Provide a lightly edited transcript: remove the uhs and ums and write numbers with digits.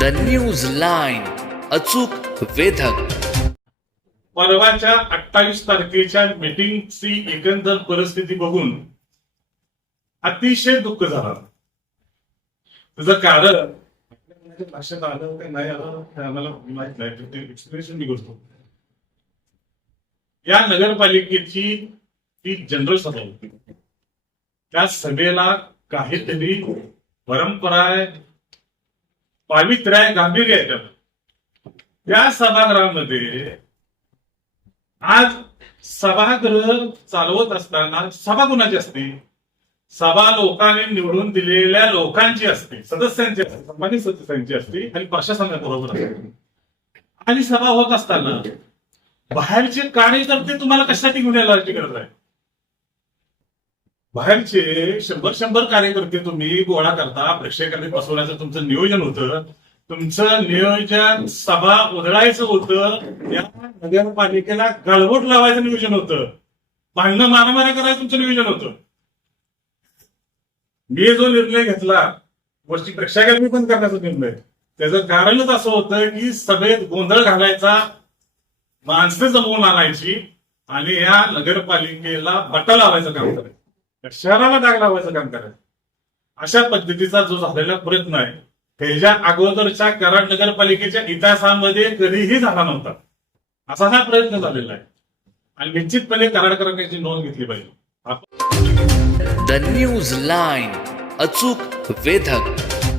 The news line, अचूक वेधक. परवाच्या 28 तारखेच्या मीटिंगची एकंदर परिस्थिती बघून अतिशय दुःख झालं. त्याचं कारण लक्षात आलं का नाही आलं ते आम्हाला माहित नाही. ते एक्सप्लेनेशन मी करतो. या नगरपालिकेची ती जनरल सभा होती. त्या सभेला काहीतरी परंपरा आहे, पावित्र्य आहे, गांभीर्य आहे. त्या सभागृहामध्ये आज सभागृह चालवत असताना सभा कुणाची असते? सभा लोकांनी निवडून दिलेल्या लोकांची असते, सदस्यांची असते, संबंधित सदस्यांची असते आणि प्रशासनाबरोबर असते. आणि सभा होत असताना बाहेरचे कार्यकर्ते तुम्हाला कशासाठी घेऊन यायची गरज आहे? बाहेरचे 100 कार्यकर्ते तुम्ही गोळा करता, प्रेक्षकांनी बसवण्याचं तुमचं नियोजन होतं. तुमचं नियोजन सभा उधळायचं होतं, या नगरपालिकेला गळवट लावायचं नियोजन होतं, भांडणं मारामाऱ्या करायचं तुमचं नियोजन होतं. मी जो निर्णय घेतला गोष्टी प्रेक्षकांनी पण करण्याचा निर्णय, त्याचं कारणच असं होतं की सभेत गोंधळ घालायचा, माणसं जमवून आणायची आणि या नगरपालिकेला बटा लावायचं काम करायचं, शहराला डाग लावायचं काम करायचं. अशा पद्धतीचा जो झालेला प्रयत्न आहे ह्याच्या अगोदरच्या कराड नगरपालिकेच्या इतिहासामध्ये कधीही झाला नव्हता. असा हा प्रयत्न झालेला आहे आणि निश्चितपणे कराडकरांनी नोंद घेतली पाहिजे. द न्यूज लाईन, अचूक वेधक.